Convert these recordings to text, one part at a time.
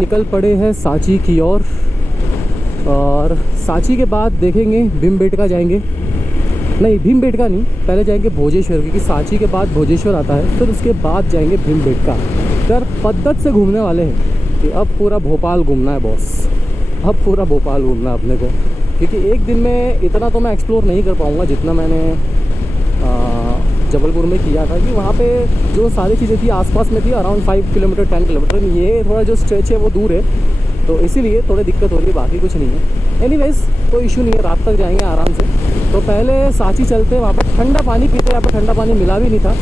निकल पड़े हैं सांची की ओर और सांची के बाद देखेंगे भीमबेटका जाएंगे। नहीं, भीमबेटका नहीं, पहले जाएंगे भोजेश्वर, क्योंकि सांची के बाद भोजेश्वर आता है, फिर उसके बाद जाएंगे भीमबेटका। यार पद्धत से घूमने वाले हैं कि अब पूरा भोपाल घूमना है बॉस, अब पूरा भोपाल घूमना है अपने को, क्योंकि एक दिन में इतना तो मैं एक्सप्लोर नहीं कर पाऊँगा जितना मैंने जबलपुर में किया था। कि वहाँ पे जो सारी चीज़ें थी आसपास में थी, अराउंड 5 किलोमीटर 10 किलोमीटर। ये थोड़ा जो स्ट्रेच है वो दूर है, तो इसीलिए थोड़ी दिक्कत हो रही है, बाकी कुछ नहीं है। एनीवेज कोई इशू नहीं है, रात तक जाएंगे आराम से। तो पहले सांची चलते हैं, वहाँ पर ठंडा पानी पीते, यहाँ पर ठंडा पानी मिला भी नहीं था,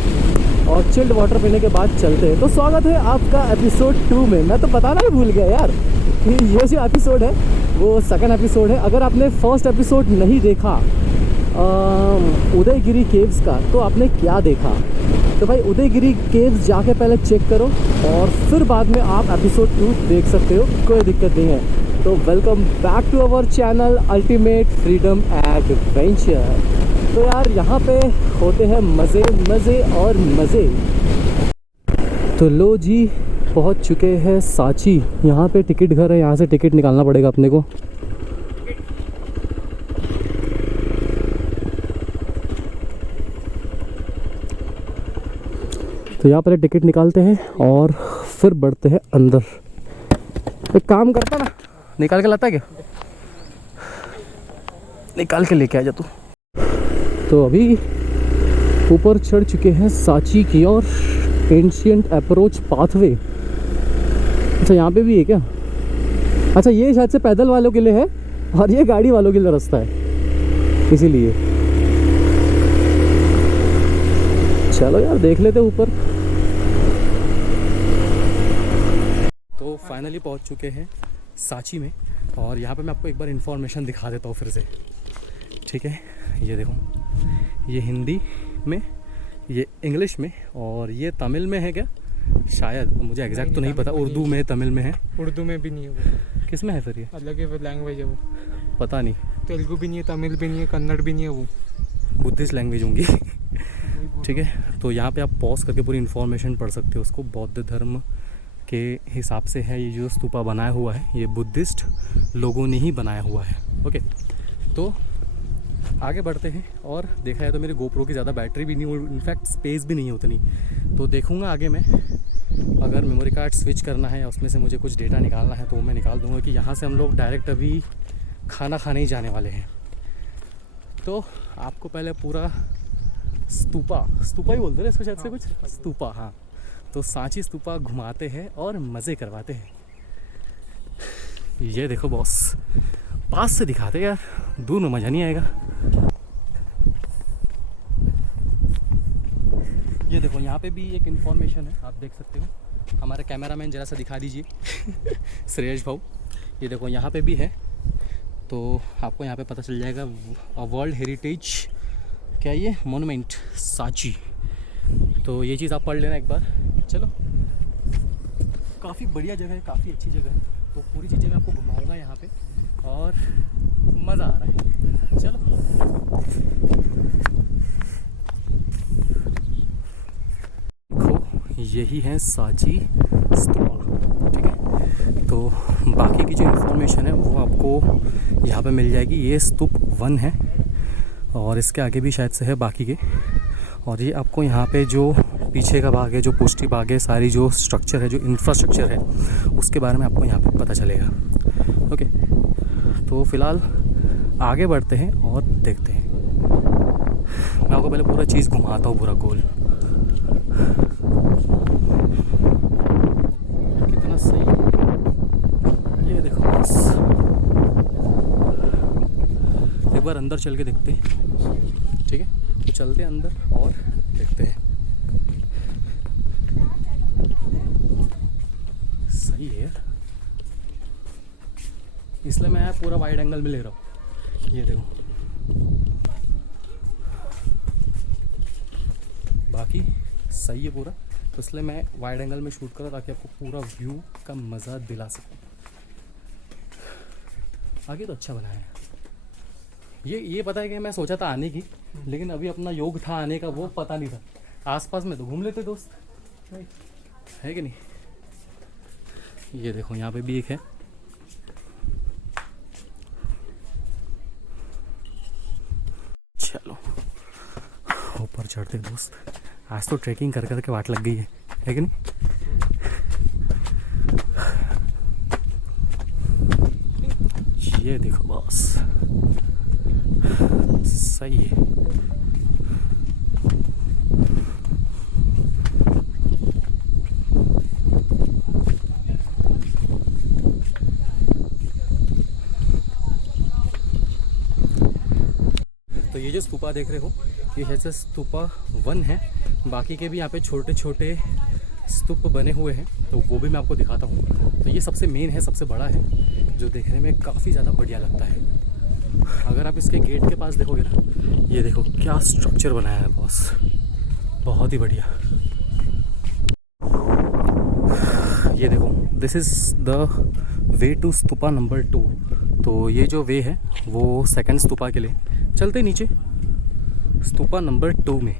और चिल्ड वाटर पीने के बाद चलते हैं। तो स्वागत है आपका एपिसोड 2 में। मैं तो बताना ही भूल गया यार कि ये जो एपिसोड है वो सेकंड एपिसोड है। अगर आपने फर्स्ट एपिसोड नहीं देखा उदयगिरी केव्स का, तो आपने क्या देखा? तो भाई उदयगिरी केव्स जाके पहले चेक करो और फिर बाद में आप एपिसोड 2 देख सकते हो, कोई दिक्कत नहीं है। तो welcome back to our channel ultimate freedom adventure. तो यार यहाँ पे होते हैं मज़े मज़े और मज़े। तो लो जी, पहुँच चुके हैं सांची। यहाँ पे टिकट घर है, यहाँ से टिकट निकालना पड़ेगा अपने को। तो यहाँ पर टिकट निकालते हैं और फिर बढ़ते हैं अंदर। एक काम करता ना, निकाल के लाता है क्या? निकाल के लेके आ जा तू। तो अभी ऊपर चढ़ चुके हैं सांची की और एंशिएंट अप्रोच पाथवे। अच्छा यहाँ पे भी है क्या? अच्छा ये शायद से पैदल वालों के लिए है और ये गाड़ी वालों के लिए रास्ता है, इसीलिए। चलो यार देख लेते ऊपर। तो फाइनली पहुंच चुके हैं सांची में, और यहाँ पे मैं आपको एक बार इन्फॉर्मेशन दिखा देता हूँ फिर से, ठीक है? ये देखो, ये हिंदी में, ये इंग्लिश में, और ये तमिल में है क्या शायद, मुझे एग्जैक्ट तो नहीं पता। उर्दू में, तमिल में है। उर्दू में भी नहीं है वो। किस में है फिर? ये अलग है लैंग्वेज है वो, पता नहीं। तेलुगु भी नहीं है, तमिल भी नहीं है, कन्नड़ भी नहीं है, वो बुद्धिस्ट लैंग्वेज होंगी। ठीक है, तो यहाँ पे आप पॉज करके पूरी इन्फॉर्मेशन पढ़ सकते हो उसको। बौद्ध धर्म के हिसाब से है ये जो स्तूपा बनाया हुआ है, ये बुद्धिस्ट लोगों ने ही बनाया हुआ है। ओके, तो आगे बढ़ते हैं। और देखा है तो मेरे गोप्रो की ज़्यादा बैटरी भी नहीं, इनफैक्ट स्पेस भी नहीं है उतनी। तो देखूँगा आगे मैं, अगर मेमोरी कार्ड स्विच करना है या उसमें से मुझे कुछ डेटा निकालना है तो मैं निकाल दूँगा। कि यहाँ से हम लोग डायरेक्ट अभी खाना खाने ही जाने वाले हैं। तो आपको पहले पूरा स्तूपा ही बोलते हैं इसको शायद से, कुछ स्तूपा, हाँ। तो सांची स्तूपा घुमाते हैं और मज़े करवाते हैं। ये देखो बॉस, पास से दिखाते यार, दूर में मज़ा नहीं आएगा। ये देखो यहाँ पे भी एक इन्फॉर्मेशन है, आप देख सकते हो। हमारे कैमरामैन जरा सा दिखा दीजिए श्रेयस भाऊ। ये देखो यहाँ पे भी है, तो आपको यहाँ पे पता चल जाएगा वर्ल्ड हेरिटेज क्या ये मोन्यूमेंट सांची। तो ये चीज़ आप पढ़ लेना एक बार। चलो, काफ़ी बढ़िया जगह है, काफ़ी अच्छी जगह है। तो पूरी चीज़ें मैं आपको घुमाऊंगा यहाँ पे और मज़ा आ रहा है। चलो देखो, यही है सांची स्तूपा, ठीक है? तो बाकी की जो इन्फॉर्मेशन है वो आपको यहाँ पे मिल जाएगी। ये स्तूप 1 है और इसके आगे भी शायद से है बाकी के। और ये आपको यहाँ पे जो पीछे का भाग है, जो पुष्टि भाग है, सारी जो स्ट्रक्चर है, जो इंफ्रास्ट्रक्चर है, उसके बारे में आपको यहाँ पे पता चलेगा। ओके, तो फ़िलहाल आगे बढ़ते हैं और देखते हैं। मैं आपको पहले पूरा चीज़ घुमाता हूँ, पूरा गोल। कितना सही है ये देखो बस। एक बार अंदर चल के देखते हैं, ठीक है? तो चलते हैं अंदर और देखते हैं। सही है यार, इसलिए मैं पूरा वाइड एंगल में ले रहा हूँ। ये देखो, बाकी सही है पूरा, तो इसलिए मैं वाइड एंगल में शूट कर रहा ताकि आपको पूरा व्यू का मज़ा दिला सकूँ। आगे तो अच्छा बनाया है। ये पता है कि मैं सोचा था आने की, लेकिन अभी अपना योग था आने का, वो पता नहीं था। आसपास में तो घूम लेते दोस्त, है कि नहीं? ये देखो यहाँ पे भी एक है। चलो ऊपर चढ़ते दोस्त, आज तो ट्रैकिंग कर कर के वाट लग गई है कि नहीं? ये देखो बॉस, सही है। तो ये जो स्तूपा देख रहे हो, ये है स्तूपा 1 है। बाकी के भी यहाँ पे छोटे छोटे स्तूप बने हुए हैं, तो वो भी मैं आपको दिखाता हूँ। तो ये सबसे मेन है, सबसे बड़ा है, जो देखने में काफ़ी ज़्यादा बढ़िया लगता है। अगर आप इसके गेट के पास देखोगे ना, ये देखो क्या स्ट्रक्चर बनाया है बॉस, बहुत ही बढ़िया। ये देखो, this is the way to stupa number 2। तो ये जो वे है वो सेकंड स्तूपा के लिए। चलते नीचे स्तूपा नंबर 2 में।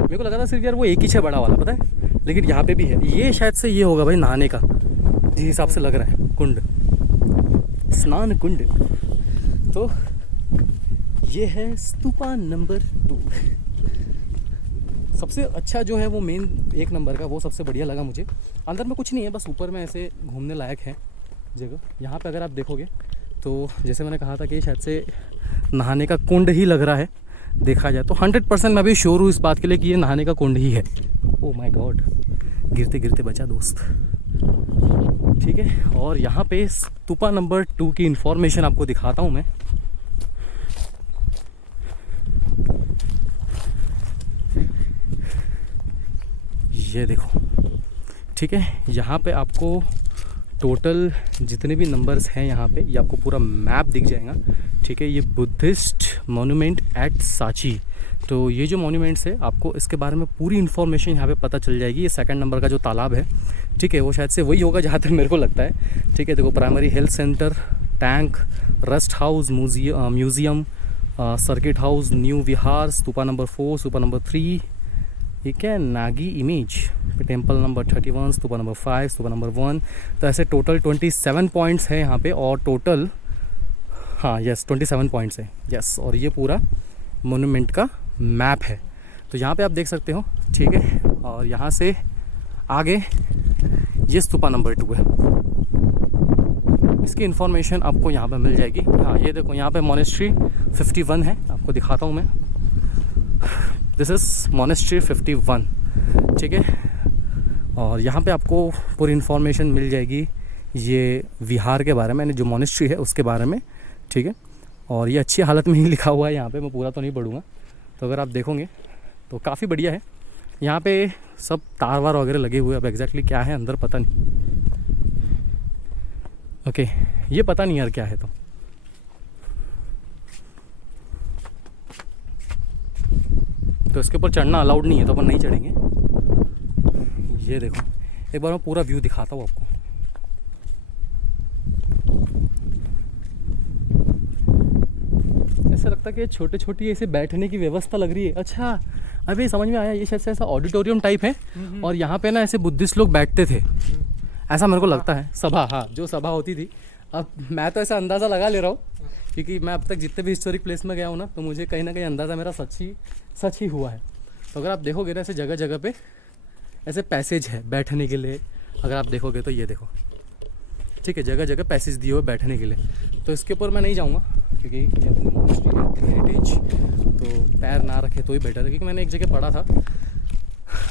मेरे को लगा था सिर्फ यार वो एक ही है बड़ा वाला, पता है, लेकिन यहाँ पे भी है। ये शायद से ये होगा भाई नहाने का, जिस हिसाब से लग रहा है, कुंड, स्नान कुंड। तो ये है स्तूपा नंबर 2। सबसे अच्छा जो है वो मेन 1 नंबर का, वो सबसे बढ़िया लगा मुझे। अंदर में कुछ नहीं है, बस ऊपर में ऐसे घूमने लायक है जगह। यहाँ पे अगर आप देखोगे तो जैसे मैंने कहा था कि शायद से नहाने का कुंड ही लग रहा है। देखा जाए तो 100% मैं भी श्योर हूँ इस बात के लिए कि ये नहाने का कुंड ही है। ओह माय गॉड, गिरते गिरते बचा दोस्त। ठीक है, और यहाँ पे स्तूपा नंबर 2 की इंफॉर्मेशन आपको दिखाता हूँ मैं। ये देखो, ठीक है, यहाँ पे आपको टोटल जितने भी नंबर्स हैं यहाँ पे, ये आपको पूरा मैप दिख जाएगा। ठीक है, ये बुद्धिस्ट मॉन्यूमेंट एट सांची। तो ये जो मॉन्यूमेंट्स है, आपको इसके बारे में पूरी इन्फॉर्मेशन यहाँ पे पता चल जाएगी। ये सेकंड नंबर का जो तालाब है, ठीक है, वो शायद से वही होगा जहाँ तक मेरे को लगता है। ठीक है, देखो, primary health centre, tank, rest house, museum, circuit house, new Vihar, stupa number 4, stupa number 3, ये क्या है, Nagi image, temple number 31, stupa number 5, stupa number 1। तो ऐसे टोटल 27 पॉइंट्स हैं यहाँ पे, और टोटल, हाँ यस, 27 पॉइंट्स है, यस। और ये पूरा मोन्यूमेंट का मैप है, तो यहाँ पे आप देख सकते हो। ठीक है, और यहाँ से आगे ये स्तूपा नंबर 2 है। इसकी इन्फॉर्मेशन आपको यहाँ पे मिल जाएगी। हाँ, ये देखो, यहाँ पे मोनेस्ट्री 51 है, आपको दिखाता हूँ मैं। This is monastery 51। ठीक है, और यहाँ पे आपको पूरी इन्फॉर्मेशन मिल जाएगी ये विहार के बारे में, जो मोनेस्ट्री है उसके बारे में। ठीक है, और ये अच्छी हालत में ही लिखा हुआ है यहाँ पे, मैं पूरा तो नहीं पढ़ूँगा। तो अगर आप देखोगे तो काफ़ी बढ़िया है। यहाँ पे सब तार वार वगैरह लगे हुए हैं, अब एग्जैक्टली क्या है अंदर पता नहीं। ओके, ये पता नहीं यार क्या है। तो इसके ऊपर चढ़ना अलाउड नहीं है, तो अपन नहीं चढ़ेंगे। ये देखो, एक बार मैं पूरा व्यू दिखाता हूँ आपको। ऐसा लगता है कि छोटे छोटी ऐसे बैठने की व्यवस्था लग रही है। अच्छा, अभी समझ में आया, ये शायद से ऐसा ऑडिटोरियम टाइप है, और यहाँ पे ना ऐसे बुद्धिस्ट लोग बैठते थे, ऐसा मेरे को लगता है। सभा, हाँ, जो सभा होती थी। अब मैं तो ऐसा अंदाज़ा लगा ले रहा हूँ, क्योंकि मैं अब तक जितने भी हिस्टोरिक प्लेस में गया हूँ ना, तो मुझे कहीं ना कहीं अंदाज़ा मेरा सच ही हुआ है। तो अगर आप देखोगे ना, ऐसे जगह जगह पे ऐसे पैसेज है बैठने के लिए। अगर आप देखोगे तो ये देखो, ठीक है, जगह जगह पैसेज दिए हुए बैठने के लिए। तो इसके ऊपर मैं नहीं जाऊँगा, क्योंकि ये अपनी मोनेस्ट्री है, अपनी हेरिटेज, तो पैर ना रखे तो ही बेटर है। क्योंकि मैंने एक जगह पढ़ा था,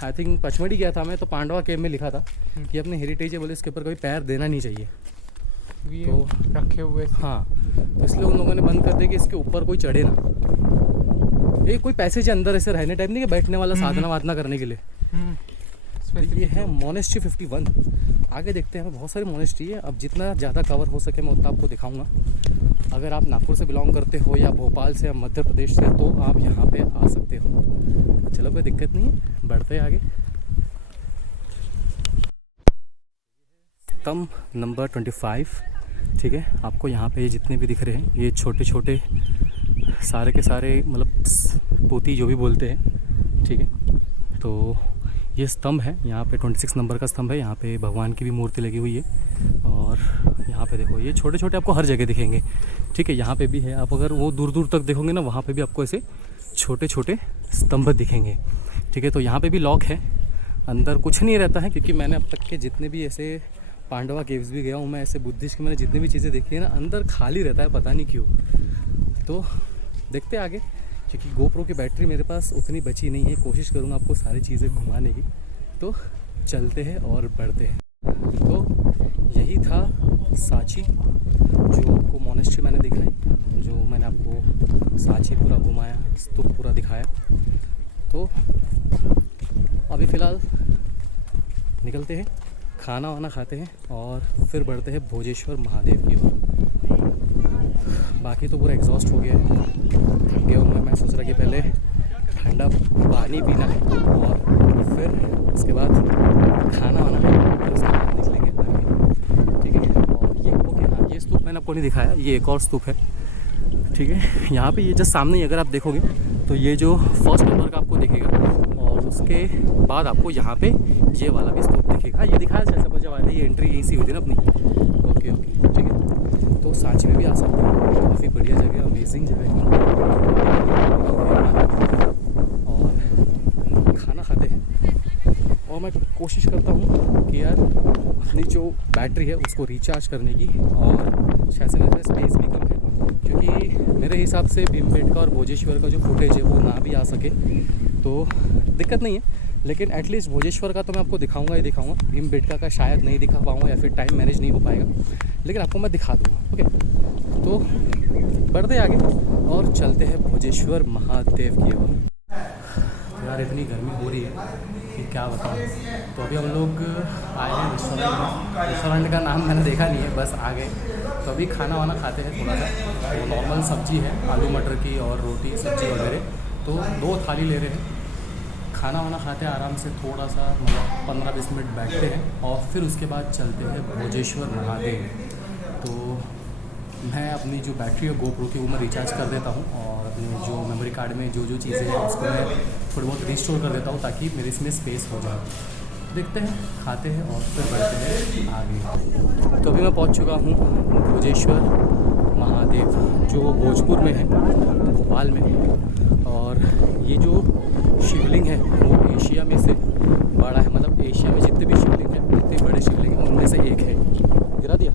आई थिंक पचमढ़ी गया था मैं, तो पांडवा केव में लिखा था कि अपनी हेरिटेज है, बोले इसके ऊपर कभी पैर देना नहीं चाहिए। तो रखे हुए, हाँ, तो इसलिए उन लोगों ने बंद कर दिया कि इसके ऊपर कोई चढ़े ना। ये कोई पैसेज अंदर ऐसे रहने टाइप नहीं, कि बैठने वाला, साधना वाधना करने के लिए। ये है मोनेस्ट्री 51। आगे देखते हैं, बहुत सारी मोनेस्ट्री है। अब जितना ज़्यादा कवर हो सके मैं उतना आपको दिखाऊंगा। अगर आप नागपुर से बिलोंग करते हो, या भोपाल से, या मध्य प्रदेश से, तो आप यहाँ पे आ सकते हो। चलो, कोई दिक्कत नहीं है, बढ़ते हैं आगे। स्तंभ नंबर 25। ठीक है, आपको यहाँ पे जितने भी दिख रहे हैं, ये छोटे छोटे सारे के सारे, मतलब पोती जो भी बोलते हैं। ठीक है, तो ये स्तंभ है, यहाँ पे 26 नंबर का स्तंभ है, यहाँ पे भगवान की भी मूर्ति लगी हुई है। और यहाँ पे देखो ये छोटे छोटे आपको हर जगह दिखेंगे, ठीक है। यहाँ पे भी है, आप अगर वो दूर दूर तक देखोगे ना, वहाँ पे भी आपको ऐसे छोटे छोटे स्तंभ दिखेंगे, ठीक है। तो यहाँ पे भी लॉक है, अंदर कुछ नहीं रहता है, क्योंकि मैंने अब तक के जितने भी ऐसे पांडवा केव्स भी गया हूँ मैं, ऐसे बुद्धिस्ट की मैंने जितनी भी चीज़ें देखी है ना, अंदर खाली रहता है, पता नहीं क्यों। तो देखते आगे, क्योंकि गोप्रो की बैटरी मेरे पास उतनी बची नहीं है, कोशिश करूँगा आपको सारी चीज़ें घुमाने की। तो चलते हैं और बढ़ते हैं। तो यही था सांची, जो आपको मोनेस्ट्री मैंने दिखाई, जो मैंने आपको सांची पूरा घुमाया, स्तूप पूरा दिखाया। तो अभी फ़िलहाल निकलते हैं, खाना वाना खाते हैं और फिर बढ़ते हैं भोजेश्वर महादेव की ओर। बाकी तो पूरा एग्जॉस्ट हो गया है, थक गया हूँ मैं सोच रहा कि पहले ठंडा पानी पीना है और फिर उसके बाद खाना वाना खाना, फिर उसके बाद निकलेंगे आगे, ठीक है। और ये ओके, हाँ ये स्तूप मैंने आपको नहीं दिखाया, ये एक और स्तूप है, ठीक है। यहाँ पे ये जस्ट सामने ही अगर आप देखोगे तो ये जो फर्स्ट नंबर का आपको दिखेगा, और उसके बाद आपको यहाँ पे ये वाला भी स्तूप दिखेगा। ये दिखाया जैसे मुझे वाला, ये एंट्री यहीं से हुई थी ना अपनी। ओके ओके, ठीक है। तो सांची में भी आ सकते हैं, काफ़ी बढ़िया जगह, अमेजिंग जगह है। और खाना खाते हैं, और मैं कोशिश करता हूँ कि यार अपनी जो बैटरी है उसको रिचार्ज करने की, और शायद से मेरे स्पेस भी कम है, क्योंकि मेरे हिसाब से भीमबेटका और भोजेश्वर का जो फुटेज है वो ना भी आ सके तो दिक्कत नहीं है, लेकिन एटलीस्ट भोजेश्वर का तो मैं आपको दिखाऊंगा ही दिखाऊंगा। भीमबेटका का शायद नहीं दिखा पाऊंगा, या फिर टाइम मैनेज नहीं हो पाएगा, लेकिन आपको मैं दिखा दूंगा। ओके, तो बढ़ते आगे और चलते हैं भोजेश्वर महादेव की ओर। यार इतनी गर्मी हो रही है कि क्या बताऊँ। तो अभी हम लोग आए हैं रेस्टोरेंट में, रेस्टोरेंट का नाम मैंने देखा नहीं है, बस आ गए। तो अभी खाना वाना खाते हैं थोड़ा सा। तो नॉर्मल सब्ज़ी है, आलू मटर की और रोटी सब्ज़ी वगैरह, तो 2 थाली ले रहे हैं। खाना वाना खाते हैं आराम से, थोड़ा सा मतलब 15-20 मिनट बैठते हैं और फिर उसके बाद चलते हैं भोजेश्वर महादेव। तो मैं अपनी जो बैटरी है गोप्रो की वो मैं रिचार्ज कर देता हूँ, और अपने जो मेमोरी कार्ड में जो जो चीज़ें हैं उसको मैं थोड़ी बहुत रिस्टोर कर देता हूँ, ताकि मेरे इसमें स्पेस हो जाए। देखते हैं, खाते हैं और फिर बढ़ते हैं आगे। तो अभी मैं पहुँच चुका हूँ भोजेश्वर महादेव, जो भोजपुर में है, भोपाल में है। और ये जो शिवलिंग है वो एशिया में से बड़ा है, मतलब एशिया में जितने भी शिवलिंग हैं जितने बड़े शिवलिंग हैं उनमें से एक है। गिरा दिया?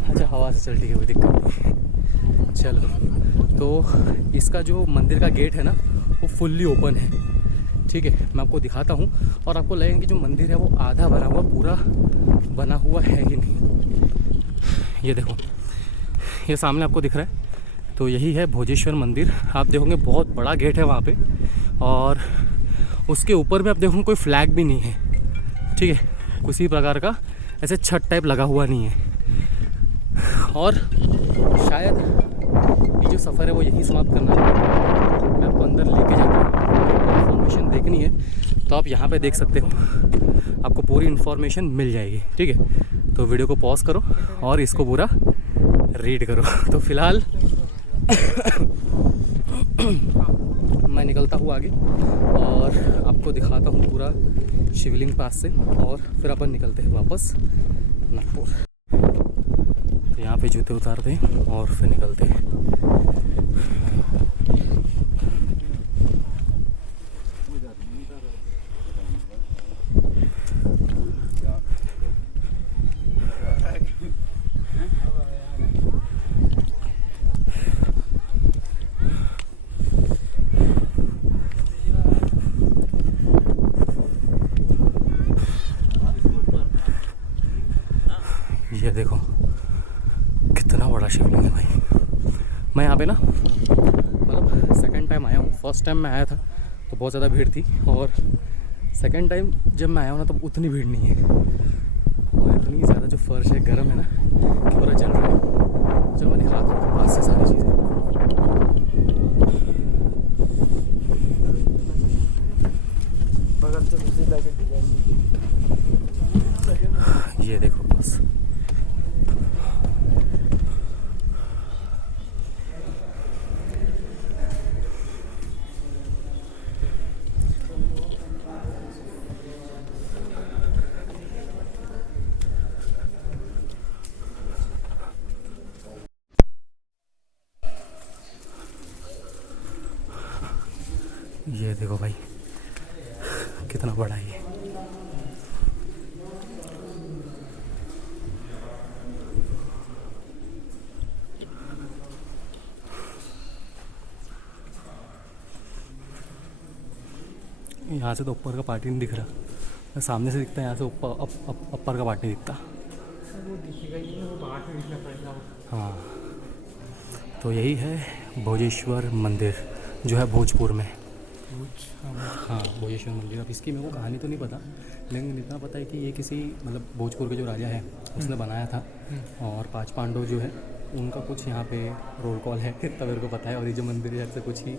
अच्छा, हवा से चल, ठीक है, कोई दिक्कत नहीं। चलो, तो इसका जो मंदिर का गेट है ना वो फुल्ली ओपन है, ठीक है। मैं आपको दिखाता हूँ, और आपको लगेगा कि जो मंदिर है वो आधा भरा हुआ, पूरा बना हुआ है ही नहीं। ये देखो, ये सामने आपको दिख रहा है, तो यही है भोजेश्वर मंदिर। आप देखोगे बहुत बड़ा गेट है वहाँ पे, और उसके ऊपर भी आप देखोगे कोई फ्लैग भी नहीं है, ठीक है, किसी प्रकार का ऐसे छत टाइप लगा हुआ नहीं है। और शायद ये जो सफ़र है वो यहीं समाप्त करना है। मैं आपको अंदर लेके जाता हूँ, इन्फॉर्मेशन देखनी है तो आप यहाँ पे देख सकते हो, आपको पूरी इन्फॉर्मेशन मिल जाएगी, ठीक है। तो वीडियो को पॉज करो और इसको पूरा रीड करो। तो फिलहाल मैं निकलता हूँ आगे और आपको दिखाता हूँ पूरा शिवलिंग पास से, और फिर अपन निकलते हैं वापस नागपुर। तो यहाँ पे जूते उतारते हैं और फिर निकलते हैं। ये देखो कितना बड़ा शिवलिंग है भाई। मैं यहाँ पे ना मतलब सेकंड टाइम आया हूँ। फर्स्ट टाइम मैं आया था तो बहुत ज़्यादा भीड़ थी, और सेकंड टाइम जब मैं आया हूँ ना तब उतनी भीड़ नहीं है, और इतनी ज़्यादा जो फर्श है गर्म है ना कि पूरा जल रहा है। चलो मैं दिखाता हूँ आपके पास से सारी चीज़ें। बगल से दूसरी बैग डिजाइन ये देखो बस, ये देखो भाई कितना बड़ा है ये। यहाँ से तो ऊपर का पार्टी नहीं दिख रहा, सामने से दिखता है, यहाँ से ऊपर का पार्टी दिखता। वो दिखेगा ही नहीं, वो बाहर से दिखना पड़ेगा। हाँ, तो यही है भोजेश्वर मंदिर जो है भोजपुर में। हाँ, भोजेश्वर मंदिर। अब इसकी मेरे को कहानी तो नहीं पता, लेकिन इतना पता है कि ये किसी मतलब भोजपुर के जो राजा है उसने बनाया था, और 5 पांडव जो है उनका कुछ यहाँ पे रोल कॉल है इतना मेरे को पता है। और ये जो मंदिर है से कुछ ही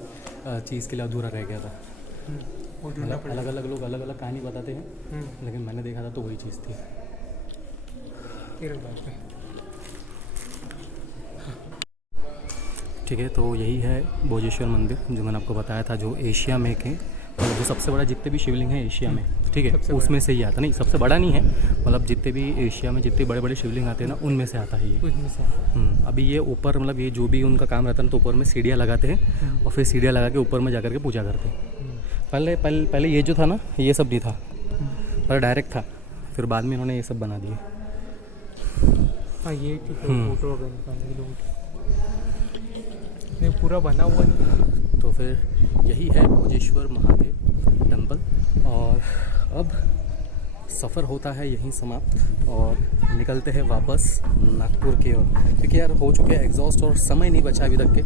चीज़ के लिए अधूरा रह गया था। मतलब अलग अलग लोग अलग अलग कहानी बताते हैं, लेकिन मैंने देखा था तो वही चीज़ थी। ठीक है, तो यही है भोजेश्वर मंदिर जो मैंने आपको बताया था, जो एशिया में के जो सबसे बड़ा जितने भी शिवलिंग हैं एशिया में, ठीक है, उसमें से ही आता। नहीं, सबसे बड़ा नहीं है, मतलब जितने भी एशिया में जितने बड़े बड़े शिवलिंग आते हैं ना, उनमें से आता है ये। अभी ये ऊपर मतलब ये जो भी उनका काम रहता है ना, तो ऊपर में सीढ़ियाँ लगाते हैं और फिर सीढ़ियाँ लगा के ऊपर में जा के पूजा करते हैं। पहले ये जो था ना, ये सब नहीं था, पहले डायरेक्ट था, फिर बाद में इन्होंने ये सब बना दिए। हाँ, ये फोटो नहीं पूरा बना हुआ नहीं। तो फिर यही है भोजेश्वर महादेव टेम्पल। और अब सफ़र होता है यहीं समाप्त और निकलते हैं वापस नागपुर की ओर, क्योंकि यार हो चुके हैं एग्जॉस्ट और समय नहीं बचा अभी तक के।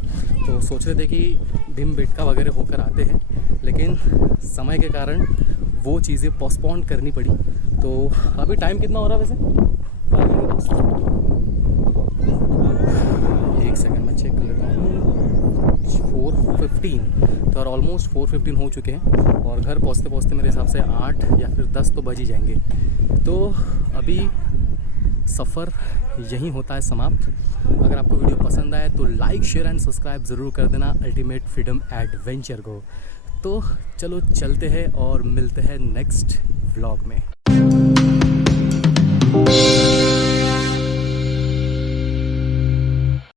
तो सोच रहे थे कि भीमबेटका वगैरह होकर आते हैं, लेकिन समय के कारण वो चीज़ें पोस्टपोन करनी पड़ी। तो अभी टाइम कितना हो रहा है वैसे? 1 सेकंड में चेक कर लेता हूँ। 4:15, तो और ऑलमोस्ट 4:15 हो चुके हैं, और घर पहुँचते पहुँचते मेरे हिसाब से 8 या फिर 10 तो बज ही जाएंगे। तो अभी सफ़र यहीं होता है समाप्त। अगर आपको वीडियो पसंद आए तो लाइक, शेयर एंड सब्सक्राइब ज़रूर कर देना अल्टीमेट फ्रीडम एडवेंचर को। तो चलो चलते हैं और मिलते हैं नेक्स्ट व्लॉग में।